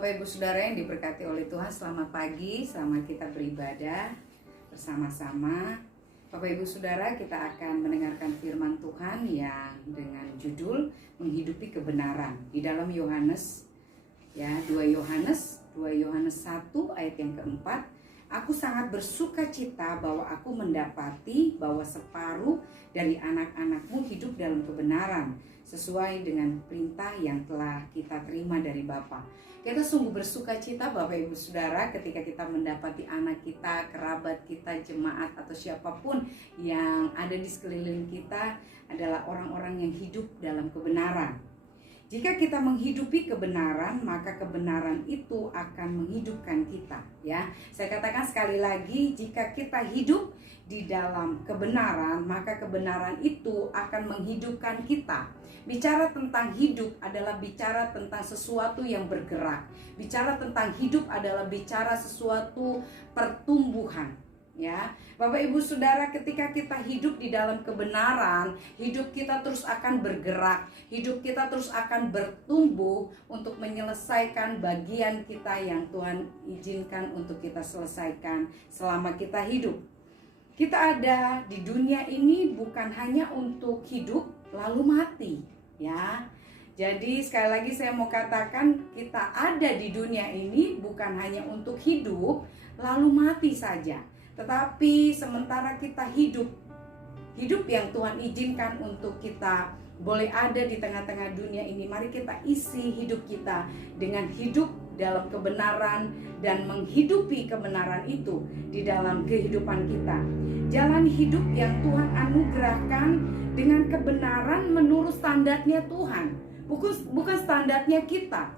Bapak Ibu Saudara yang diberkati oleh Tuhan, selamat pagi, selamat kita beribadah bersama-sama. Bapak Ibu Saudara, kita akan mendengarkan firman Tuhan yang dengan judul menghidupi kebenaran di dalam Yohanes 2 Yohanes 1 ayat yang keempat. Aku sangat bersuka cita bahwa aku mendapati bahwa separuh dari anak-anakmu hidup dalam kebenaran sesuai dengan perintah yang telah kita terima dari Bapa. Kita sungguh bersuka cita Bapak Ibu Saudara ketika kita mendapati anak kita, kerabat kita, jemaat atau siapapun yang ada di sekeliling kita adalah orang-orang yang hidup dalam kebenaran. Jika kita menghidupi kebenaran, maka kebenaran itu akan menghidupkan kita, ya. Saya katakan sekali lagi, jika kita hidup di dalam kebenaran, maka kebenaran itu akan menghidupkan kita. Bicara tentang hidup adalah bicara tentang sesuatu yang bergerak. Bicara tentang hidup adalah bicara sesuatu pertumbuhan. Ya, Bapak Ibu Saudara, ketika kita hidup di dalam kebenaran, hidup kita terus akan bergerak, hidup kita terus akan bertumbuh untuk menyelesaikan bagian kita yang Tuhan izinkan untuk kita selesaikan selama kita hidup. Kita ada di dunia ini bukan hanya untuk hidup lalu mati, ya. Jadi sekali lagi saya mau katakan, kita ada di dunia ini bukan hanya untuk hidup lalu mati saja. Tetapi sementara kita hidup yang Tuhan izinkan untuk kita boleh ada di tengah-tengah dunia ini, mari kita isi hidup kita dengan hidup dalam kebenaran dan menghidupi kebenaran itu di dalam kehidupan kita. Jalan hidup yang Tuhan anugerahkan dengan kebenaran menurut standarnya Tuhan, bukan standarnya kita,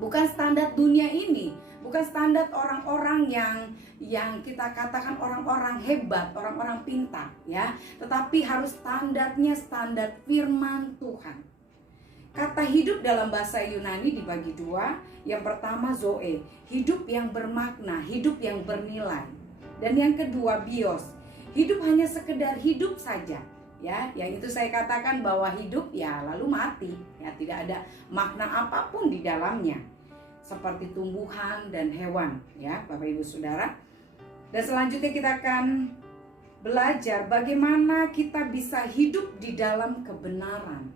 bukan standar dunia ini, bukan standar orang-orang yang kita katakan orang-orang hebat, orang-orang pintar, ya. Tetapi harus standarnya standar firman Tuhan. Kata hidup dalam bahasa Yunani dibagi dua. Yang pertama zoe, hidup yang bermakna, hidup yang bernilai. Dan yang kedua bios, hidup hanya sekedar hidup saja. Ya, yang itu saya katakan bahwa hidup ya lalu mati, ya, tidak ada makna apapun di dalamnya. Seperti tumbuhan dan hewan, ya Bapak Ibu Saudara. Dan selanjutnya kita akan belajar bagaimana kita bisa hidup di dalam kebenaran.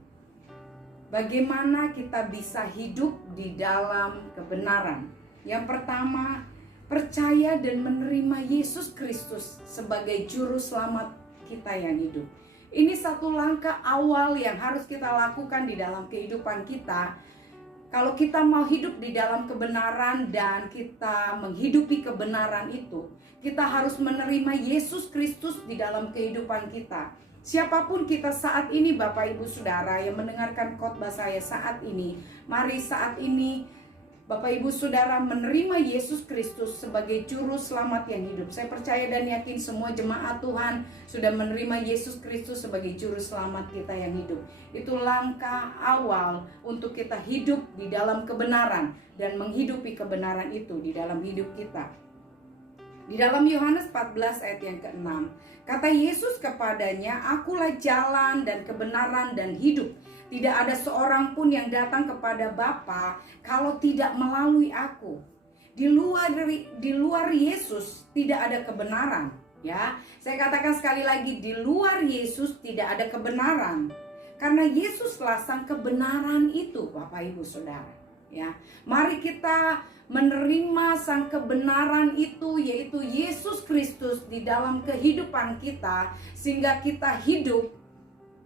Bagaimana kita bisa hidup di dalam kebenaran. Yang pertama, percaya dan menerima Yesus Kristus sebagai juru selamat kita yang hidup. Ini satu langkah awal yang harus kita lakukan di dalam kehidupan kita. Kalau kita mau hidup di dalam kebenaran dan kita menghidupi kebenaran itu, kita harus menerima Yesus Kristus di dalam kehidupan kita. Siapapun kita saat ini Bapak Ibu Saudara yang mendengarkan khotbah saya saat ini, mari saat ini Bapak Ibu Saudara menerima Yesus Kristus sebagai juru selamat yang hidup. Saya percaya dan yakin semua jemaat Tuhan sudah menerima Yesus Kristus sebagai juru selamat kita yang hidup. Itu langkah awal untuk kita hidup di dalam kebenaran dan menghidupi kebenaran itu di dalam hidup kita. Di dalam Yohanes 14 ayat yang ke-6, kata Yesus kepadanya, "Akulah jalan dan kebenaran dan hidup. Tidak ada seorang pun yang datang kepada Bapa kalau tidak melalui aku." Di luar Yesus tidak ada kebenaran, ya. Saya katakan sekali lagi, di luar Yesus tidak ada kebenaran. Karena Yesuslah sang kebenaran itu, Bapak Ibu Saudara, ya. Mari kita menerima sang kebenaran itu, yaitu Yesus Kristus di dalam kehidupan kita, sehingga kita hidup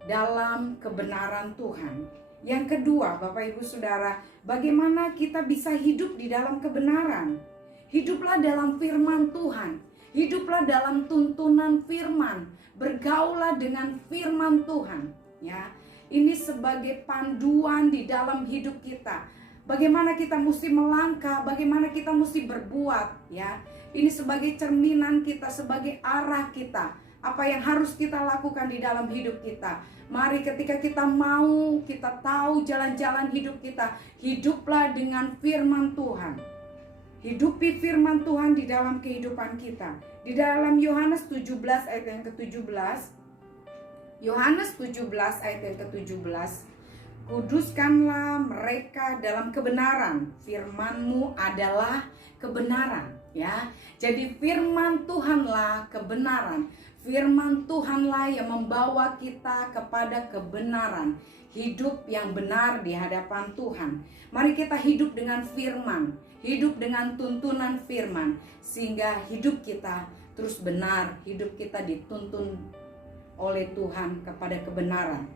dalam kebenaran Tuhan. Yang kedua, Bapak Ibu Saudara, bagaimana kita bisa hidup di dalam kebenaran? Hiduplah dalam firman Tuhan, hiduplah dalam tuntunan firman, bergaulah dengan firman Tuhan, ya. Ini sebagai panduan di dalam hidup kita. Bagaimana kita mesti melangkah, bagaimana kita mesti berbuat, ya. Ini sebagai cerminan kita, sebagai arah kita. Apa yang harus kita lakukan di dalam hidup kita. Mari ketika kita mau, kita tahu jalan-jalan hidup kita, hiduplah dengan firman Tuhan. Hidupi firman Tuhan di dalam kehidupan kita. Di dalam Yohanes 17 ayat yang ke-17, Yohanes 17 ayat yang ke-17, Kuduskanlah mereka dalam kebenaran. Firman-Mu adalah kebenaran, ya. Jadi firman Tuhanlah kebenaran. Firman Tuhanlah yang membawa kita kepada kebenaran, hidup yang benar di hadapan Tuhan. Mari kita hidup dengan firman, hidup dengan tuntunan firman, sehingga hidup kita terus benar, hidup kita dituntun oleh Tuhan kepada kebenaran.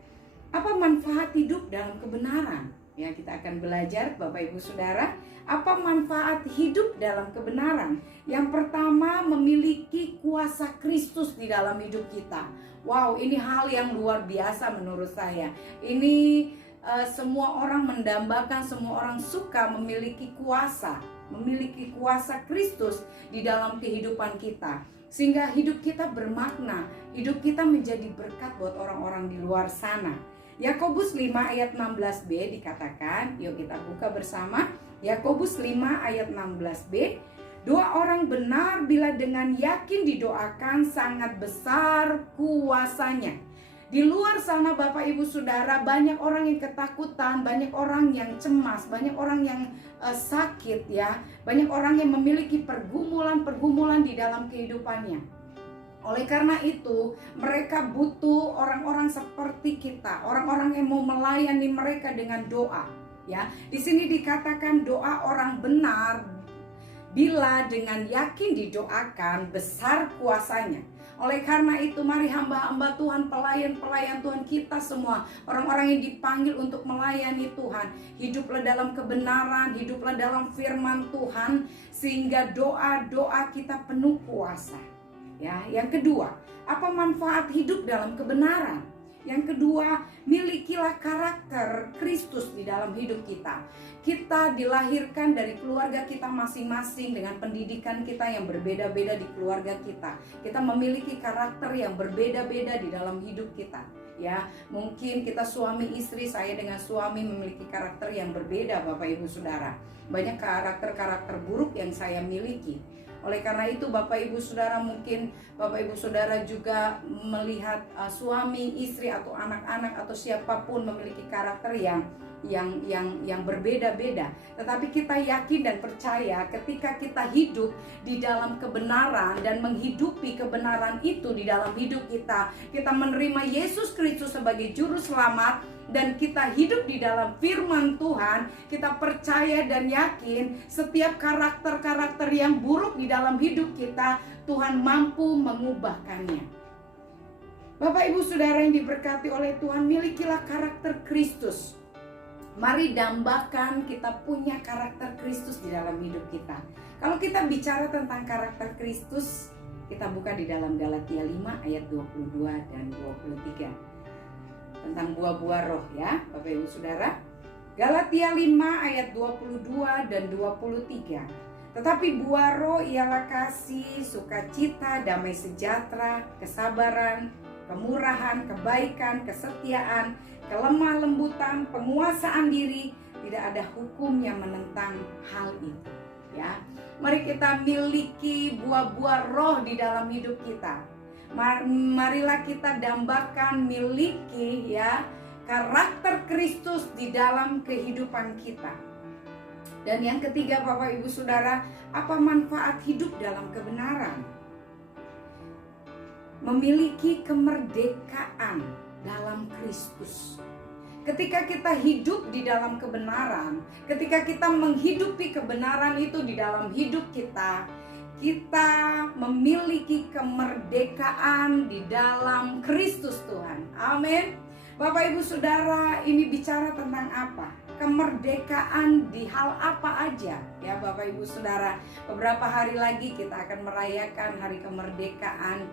Apa manfaat hidup dalam kebenaran? Ya, kita akan belajar, Bapak Ibu Saudara, apa manfaat hidup dalam kebenaran. Yang pertama, memiliki kuasa Kristus di dalam hidup kita. Wow, ini hal yang luar biasa menurut saya. Ini semua orang mendambakan, semua orang suka memiliki kuasa Kristus di dalam kehidupan kita. Sehingga hidup kita bermakna, hidup kita menjadi berkat buat orang-orang di luar sana. Yakobus 5 ayat 16b dikatakan, yuk kita buka bersama. Yakobus 5 ayat 16b, doa orang benar bila dengan yakin didoakan sangat besar kuasanya. Di luar sana Bapak Ibu Saudara, banyak orang yang ketakutan, banyak orang yang cemas, banyak orang yang sakit, ya. Banyak orang yang memiliki pergumulan-pergumulan di dalam kehidupannya. Oleh karena itu, mereka butuh orang-orang seperti kita, orang-orang yang mau melayani mereka dengan doa, ya. Di sini dikatakan doa orang benar bila dengan yakin didoakan besar kuasanya. Oleh karena itu, mari hamba-hamba Tuhan, pelayan-pelayan Tuhan kita semua, orang-orang yang dipanggil untuk melayani Tuhan, hiduplah dalam kebenaran, hiduplah dalam firman Tuhan, sehingga doa-doa kita penuh kuasa. Ya, yang kedua, apa manfaat hidup dalam kebenaran? Yang kedua, milikilah karakter Kristus di dalam hidup kita. Kita dilahirkan dari keluarga kita masing-masing dengan pendidikan kita yang berbeda-beda di keluarga kita. Kita memiliki karakter yang berbeda-beda di dalam hidup kita. Ya, mungkin kita suami istri, saya dengan suami memiliki karakter yang berbeda, Bapak Ibu Saudara. Banyak karakter-karakter buruk yang saya miliki. Oleh karena itu Bapak Ibu Saudara, mungkin Bapak Ibu Saudara juga melihat suami, istri atau anak-anak atau siapapun memiliki karakter yang berbeda-beda. Tetapi kita yakin dan percaya ketika kita hidup di dalam kebenaran dan menghidupi kebenaran itu di dalam hidup kita, kita menerima Yesus Kristus sebagai juru selamat, dan kita hidup di dalam firman Tuhan, kita percaya dan yakin setiap karakter-karakter yang buruk di dalam hidup kita, Tuhan mampu mengubahkannya. Bapak Ibu Saudara yang diberkati oleh Tuhan, milikilah karakter Kristus. Mari dambakan kita punya karakter Kristus di dalam hidup kita. Kalau kita bicara tentang karakter Kristus, kita buka di dalam Galatia 5 ayat 22 dan 23. Tentang buah-buah roh, ya Bapak Ibu Saudara. Galatia 5 ayat 22 dan 23. Tetapi buah roh ialah kasih, sukacita, damai sejahtera, kesabaran, kemurahan, kebaikan, kesetiaan, kelemah lembutan, penguasaan diri. Tidak ada hukum yang menentang hal itu, ya. Mari kita miliki buah-buah roh di dalam hidup kita. Marilah kita dambakan, miliki, ya, karakter Kristus di dalam kehidupan kita. Dan yang ketiga Bapak Ibu Saudara, apa manfaat hidup dalam kebenaran? Memiliki kemerdekaan dalam Kristus. Ketika kita hidup di dalam kebenaran, ketika kita menghidupi kebenaran itu di dalam hidup kita, kita memiliki kemerdekaan di dalam Kristus Tuhan. Amin. Bapak Ibu Saudara, ini bicara tentang apa? Kemerdekaan di hal apa aja, ya Bapak Ibu Saudara. Beberapa hari lagi kita akan merayakan hari kemerdekaan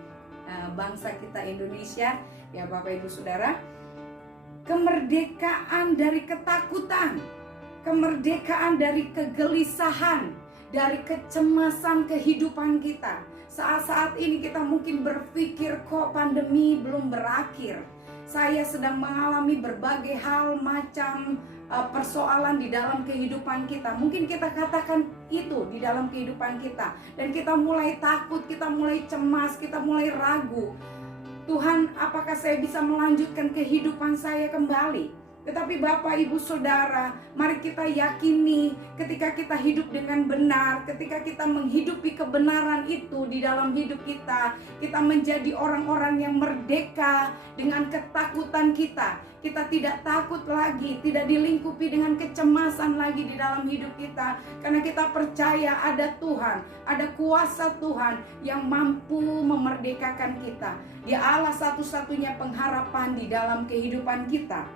bangsa kita Indonesia, ya Bapak Ibu Saudara. Kemerdekaan dari ketakutan, kemerdekaan dari kegelisahan, dari kecemasan kehidupan kita. Saat-saat ini kita mungkin berpikir, kok pandemi belum berakhir. Saya sedang mengalami berbagai hal macam persoalan di dalam kehidupan kita. Mungkin kita katakan itu di dalam kehidupan kita. Dan kita mulai takut, kita mulai cemas, kita mulai ragu. Tuhan, apakah saya bisa melanjutkan kehidupan saya kembali? Tetapi Bapak, Ibu, Saudara, mari kita yakini ketika kita hidup dengan benar, ketika kita menghidupi kebenaran itu di dalam hidup kita, kita menjadi orang-orang yang merdeka dengan ketakutan kita. Kita tidak takut lagi, tidak dilingkupi dengan kecemasan lagi di dalam hidup kita. Karena kita percaya ada Tuhan, ada kuasa Tuhan yang mampu memerdekakan kita. Dia Allah satu-satunya pengharapan di dalam kehidupan kita.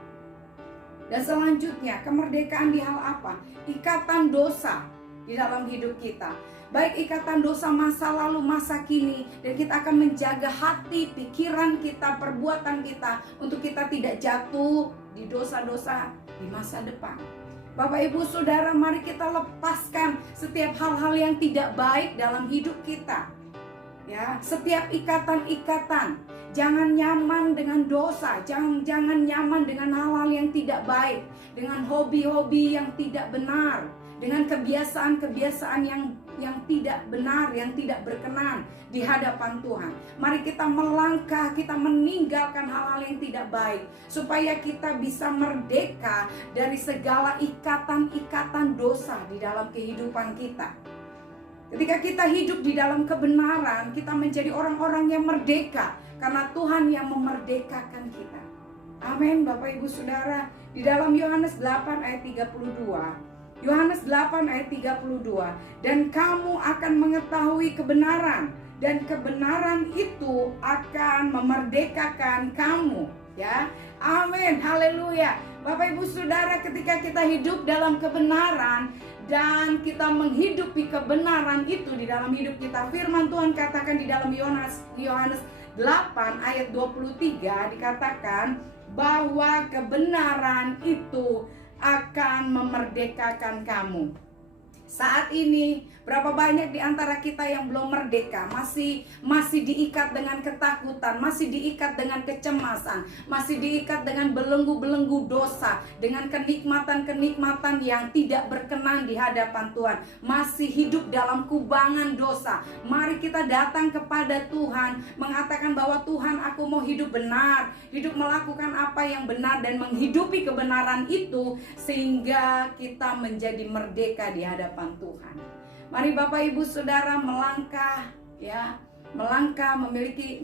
Dan selanjutnya, kemerdekaan di hal apa? Ikatan dosa di dalam hidup kita. Baik ikatan dosa masa lalu, masa kini. Dan kita akan menjaga hati, pikiran kita, perbuatan kita, untuk kita tidak jatuh di dosa-dosa di masa depan. Bapak, Ibu, Saudara, mari kita lepaskan setiap hal-hal yang tidak baik dalam hidup kita. Ya, setiap ikatan-ikatan. Jangan nyaman dengan dosa, jangan nyaman dengan hal-hal yang tidak baik, dengan hobi-hobi yang tidak benar, dengan kebiasaan-kebiasaan yang tidak benar, yang tidak berkenan di hadapan Tuhan. Mari kita melangkah, kita meninggalkan hal-hal yang tidak baik, supaya kita bisa merdeka dari segala ikatan-ikatan dosa di dalam kehidupan kita. Ketika kita hidup di dalam kebenaran, kita menjadi orang-orang yang merdeka, karena Tuhan yang memerdekakan kita. Amin, Bapak, Ibu, Saudara. Di dalam Yohanes 8 ayat 32. Yohanes 8 ayat 32. Dan kamu akan mengetahui kebenaran, dan kebenaran itu akan memerdekakan kamu. Ya, amin, haleluya. Bapak, Ibu, Saudara, ketika kita hidup dalam kebenaran dan kita menghidupi kebenaran itu di dalam hidup kita, firman Tuhan katakan di dalam Yohanes 8 ayat 23 dikatakan bahwa kebenaran itu akan memerdekakan kamu. Saat ini berapa banyak di antara kita yang belum merdeka, masih diikat dengan ketakutan, masih diikat dengan kecemasan, masih diikat dengan belenggu-belenggu dosa, dengan kenikmatan-kenikmatan yang tidak berkenan di hadapan Tuhan, masih hidup dalam kubangan dosa. Mari kita datang kepada Tuhan, mengatakan bahwa Tuhan, aku mau hidup benar, hidup melakukan apa yang benar dan menghidupi kebenaran itu, sehingga kita menjadi merdeka di hadapan Tuhan. Mari Bapak, Ibu, Saudara, melangkah, ya,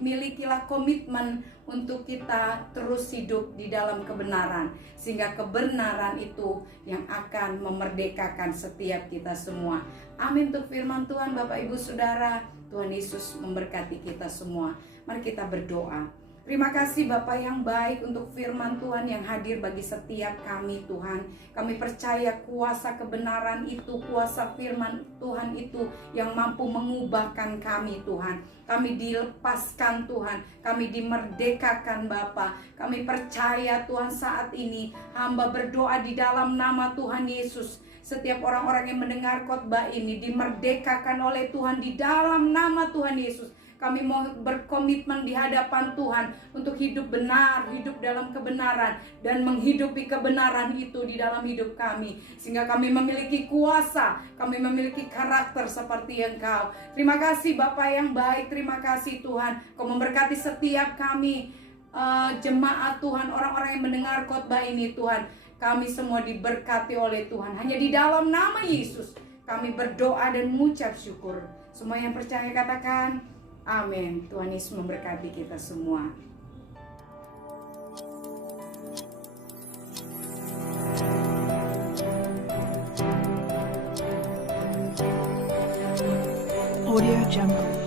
milikilah komitmen untuk kita terus hidup di dalam kebenaran, sehingga kebenaran itu yang akan memerdekakan setiap kita semua. Amin untuk firman Tuhan. Bapak, Ibu, Saudara, Tuhan Yesus memberkati kita semua. Mari kita berdoa. Terima kasih Bapak yang baik untuk firman Tuhan yang hadir bagi setiap kami, Tuhan. Kami percaya kuasa kebenaran itu, kuasa firman Tuhan itu yang mampu mengubahkan kami, Tuhan. Kami dilepaskan, Tuhan. Kami dimerdekakan, Bapa. Kami percaya, Tuhan, saat ini hamba berdoa di dalam nama Tuhan Yesus. Setiap orang-orang yang mendengar khotbah ini dimerdekakan oleh Tuhan di dalam nama Tuhan Yesus. Kami mau berkomitmen di hadapan Tuhan untuk hidup benar, hidup dalam kebenaran, dan menghidupi kebenaran itu di dalam hidup kami. Sehingga kami memiliki kuasa, kami memiliki karakter seperti Engkau. Terima kasih Bapa yang baik, terima kasih Tuhan. Kau memberkati setiap kami, jemaat Tuhan, orang-orang yang mendengar khotbah ini Tuhan. Kami semua diberkati oleh Tuhan. Hanya di dalam nama Yesus kami berdoa dan mengucap syukur. Semua yang percaya katakan amin. Tuhan Yesus memberkati kita semua. Audio Jungle.